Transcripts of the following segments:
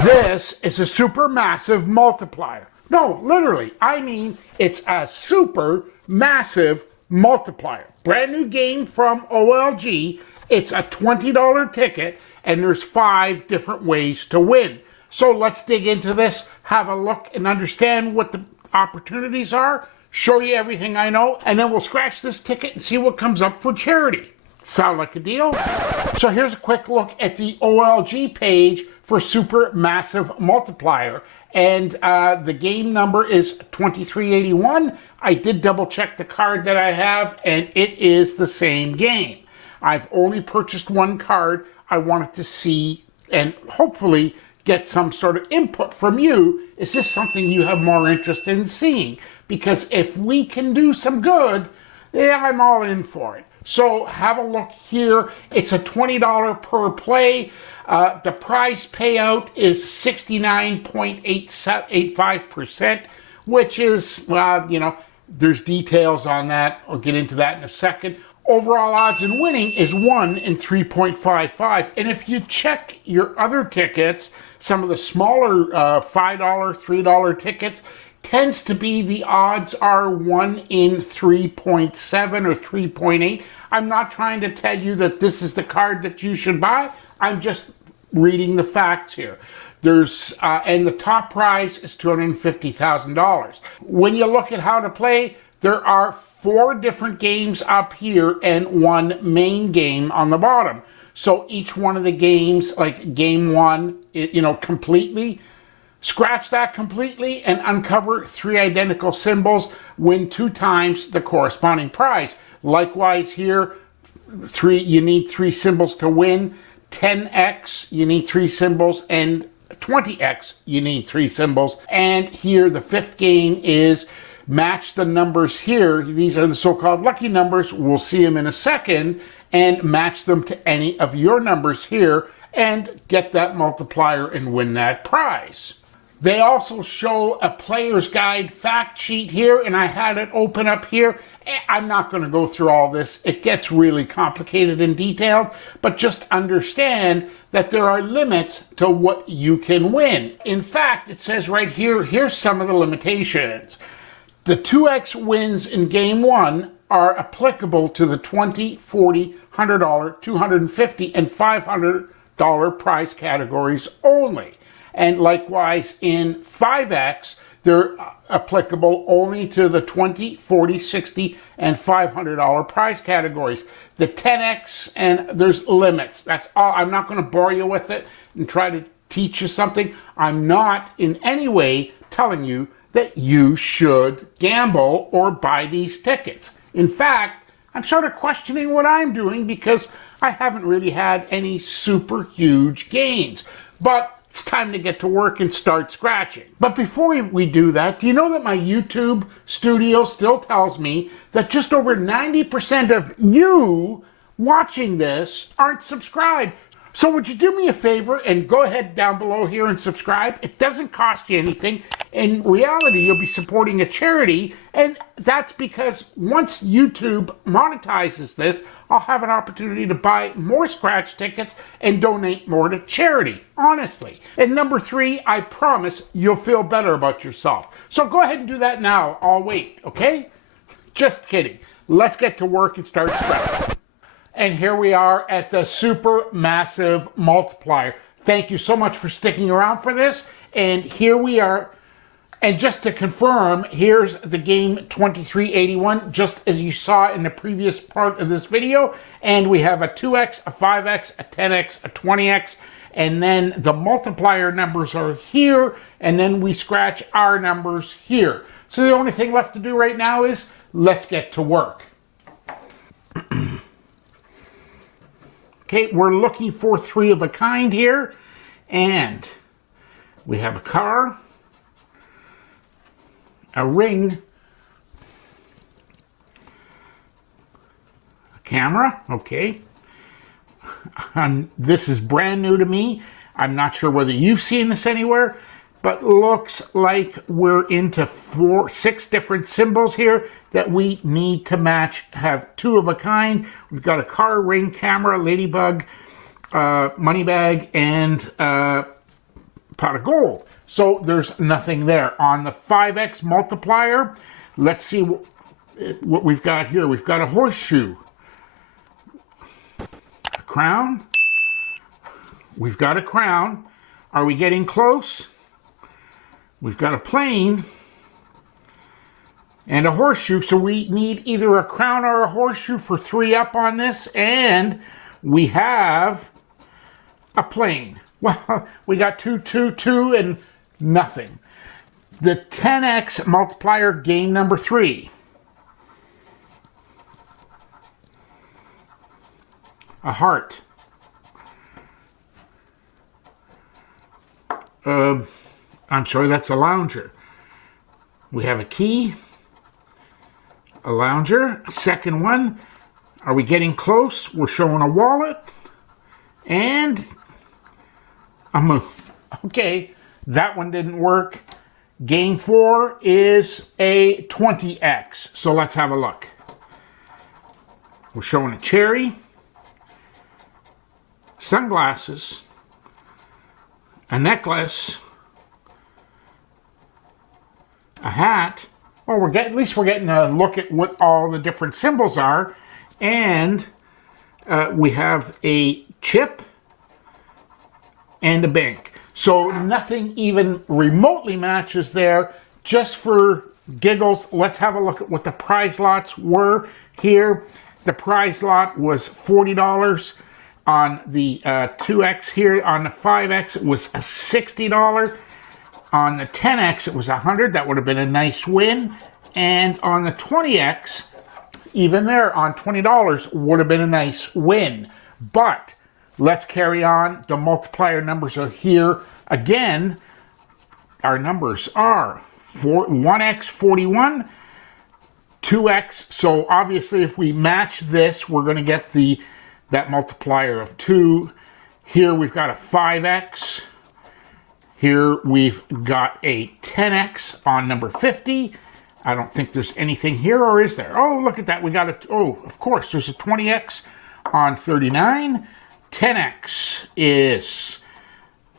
This is a super massive multiplier. No, literally, I mean it's a super massive multiplier. Brand new game from OLG. It's a $20 ticket and there's 5 different ways to win. So let's dig into this, have a look and understand what the opportunities are, show you everything I know, and then we'll scratch this ticket and see what comes up for charity. Sound like a deal? So here's a quick look at the OLG page for Super Massive Multiplier. And the game number is 2381. I did double check the card that I have, and it is the same game. I've only purchased one card. I wanted to see and hopefully get some sort of input from you. Is this something you have more interest in seeing? Because if we can do some good, yeah, I'm all in for it. So have a look here. It's a $20 per play. The prize payout is 69.85%, which is, well, you know, there's details on that. I'll get into that in a second. Overall odds in winning is 1 in 3.55. And if you check your other tickets, some of the smaller $5, $3 tickets, tends to be the odds are 1 in 3.7 or 3.8. I'm not trying to tell you that this is the card that you should buy. I'm just reading the facts here. There's and the top prize is $250,000. When you look at how to play, there are 4 different games up here and 1 main game on the bottom. So each one of the games, like game 1, you know, completely, scratch that completely and uncover 3 identical symbols, win 2 times the corresponding prize. Likewise here, you need 3 symbols to win. 10x, you need 3 symbols, and 20x, you need 3 symbols. And here, the 5th game is match the numbers here. These are the so-called lucky numbers. We'll see them in a second, and match them to any of your numbers here and get that multiplier and win that prize. They also show a player's guide fact sheet here, and I had it open up here. I'm not going to go through all this. It gets really complicated and detailed, but just understand that there are limits to what you can win. In fact, it says right here, here's some of the limitations. The 2x wins in game 1 are applicable to the $20, $40, $100, $250, and $500 prize categories only. And likewise in 5x, they're applicable only to the $20, $40, $60, and $500 prize categories. The 10x, and there's limits. That's all. I'm not going to bore you with it and try to teach you something. I'm not in any way telling you that you should gamble or buy these tickets. In fact, I'm sort of questioning what I'm doing because I haven't really had any super huge gains. But it's time to get to work and start scratching. But before we do that, do you know that my YouTube studio still tells me that just over 90% of you watching this aren't subscribed? So would you do me a favor and go ahead down below here and subscribe? It doesn't cost you anything. In reality, you'll be supporting a charity, and that's because once YouTube monetizes this, I'll have an opportunity to buy more scratch tickets and donate more to charity, honestly. And number 3, I promise you'll feel better about yourself. So go ahead and do that now. I'll wait, okay? Just kidding. Let's get to work and start scratching. And here we are at the Super Massive Multiplier. Thank you so much for sticking around for this. And here we are. And just to confirm, here's the game 2381, just as you saw in the previous part of this video. And we have a 2x, a 5x, a 10x, a 20x. And then the multiplier numbers are here. And then we scratch our numbers here. So the only thing left to do right now is let's get to work. Okay, we're looking for 3 of a kind here. And we have a car, a ring, a camera, okay. This is brand new to me. I'm not sure whether you've seen this anywhere, but looks like we're into 6 different symbols here that we need to match, have 2 of a kind. We've got a car, ring, camera, ladybug, money bag, and pot of gold. So there's nothing there. On the 5x multiplier, let's see what we've got here. We've got a horseshoe, a crown. We've got a crown. Are we getting close? We've got a plane and a horseshoe. So we need either a crown or a horseshoe for 3 up on this. And we have a plane. Well, we got 2, 2, 2, and nothing. The 10x multiplier, game number 3. A heart. I'm sorry, that's a lounger. We have a key, a lounger, second one. Are we getting close? We're showing a wallet and a move. Okay, that one didn't work. Game 4 is a 20x. So let's have a look. We're showing a cherry, sunglasses, a necklace, a hat. Well, at least we're getting a look at what all the different symbols are. And we have a chip and a bank. So nothing even remotely matches there. Just for giggles, let's have a look at what the prize lots were here. The prize lot was $40 on the 2x here. On the 5x, it was a $60. On the 10x, it was $100. That would have been a nice win. And on the 20x, even there on $20 would have been a nice win. But let's carry on. The multiplier numbers are here. Again, our numbers are 1x 41, 2x. So obviously if we match this, we're going to get that multiplier of 2. Here we've got a 5x. Here we've got a 10x on number 50. I don't think there's anything here, or is there? Oh, look at that. We got a, oh, of course, there's a 20x on 39. 10x is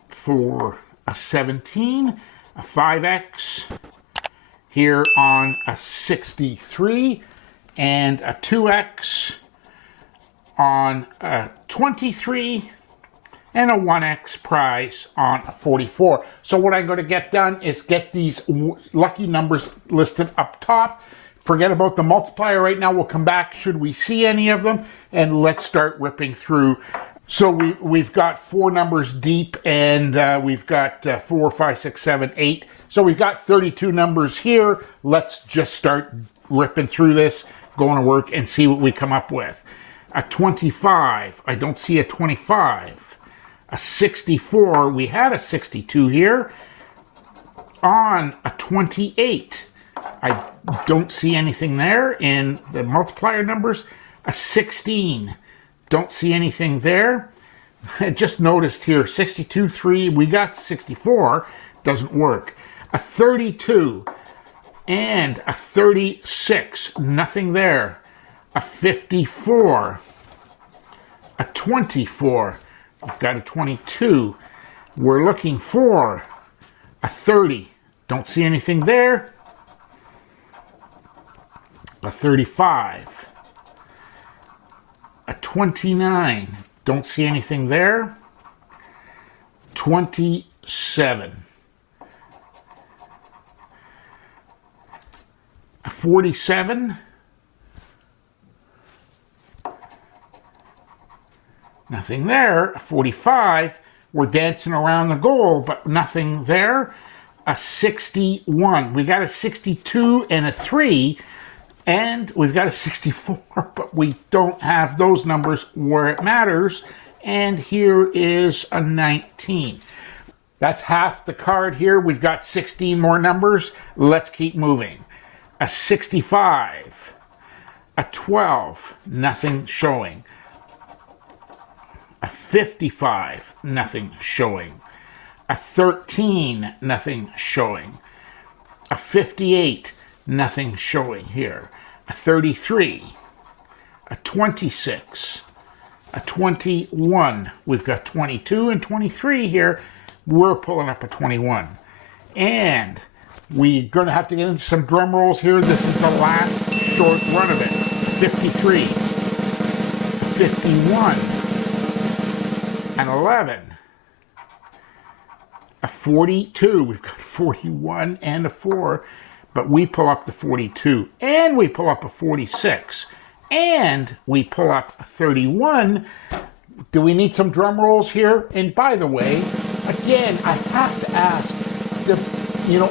for a 17, a 5x here on a 63, and a 2x on a 23, and a 1x prize on a 44. So what I'm going to get done is get these lucky numbers listed up top. Forget about the multiplier right now. We'll come back should we see any of them, and let's start ripping through. So we've got 4 numbers deep, and we've got 4, 5, 6, 7, 8. So we've got 32 numbers here. Let's just start ripping through this, going to work, and see what we come up with. A 25. I don't see a 25. A 64, we had a 62 here. On a 28, I don't see anything there in the multiplier numbers. A 16, don't see anything there. I just noticed here, 62, 3, we got 64, doesn't work. A 32 and a 36, nothing there. A 54, a 24, I've got a 22. We're looking for a 30. Don't see anything there. A 35. A 29. Don't see anything there. 27. A 47. Nothing there. A 45. We're dancing around the goal, but nothing there. A 61. We got a 62 and a 3. And we've got a 64, but we don't have those numbers where it matters. And here is a 19. That's half the card here. We've got 16 more numbers. Let's keep moving. A 65. A 12. Nothing showing. A 55, nothing showing. A 13, nothing showing. A 58, nothing showing here. A 33, a 26, a 21. We've got 22 and 23 here. we're pulling up a 21. And we're going to have to get into some drum rolls here. This is the last short run of it. 53, 51, an 11, a 42. We've got 41 and a 4, but we pull up the 42, and we pull up a 46, and we pull up a 31. Do we need some drum rolls here? And by the way, again, I have to ask,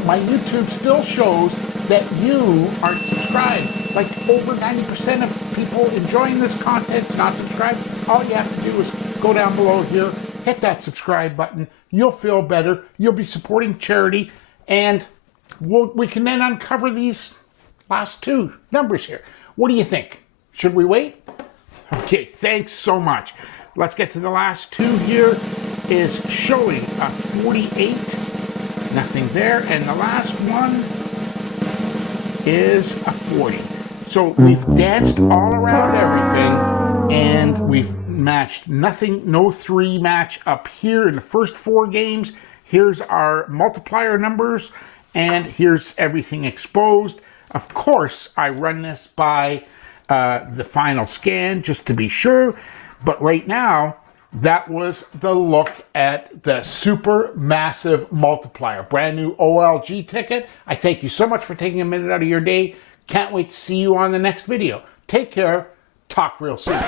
my YouTube still shows that you aren't subscribed. Like over 90% of people enjoying this content not subscribed. All you have to do is go down below here, hit that subscribe button. You'll feel better. You'll be supporting charity, and we can then uncover these last two numbers here. What do you think? Should we wait? Okay, thanks so much. Let's get to the last two here. Is showing a 48, nothing there, and the last one is a 40. So we've danced all around everything, and we've matched nothing, no 3 match up here in the first 4 games. Here's our multiplier numbers, and here's everything exposed. Of course, I run this by the final scan just to be sure, but right now, that was the look at the super massive multiplier, brand new OLG ticket. I thank you so much for taking a minute out of your day. Can't wait to see you on the next video. Take care. Talk real soon.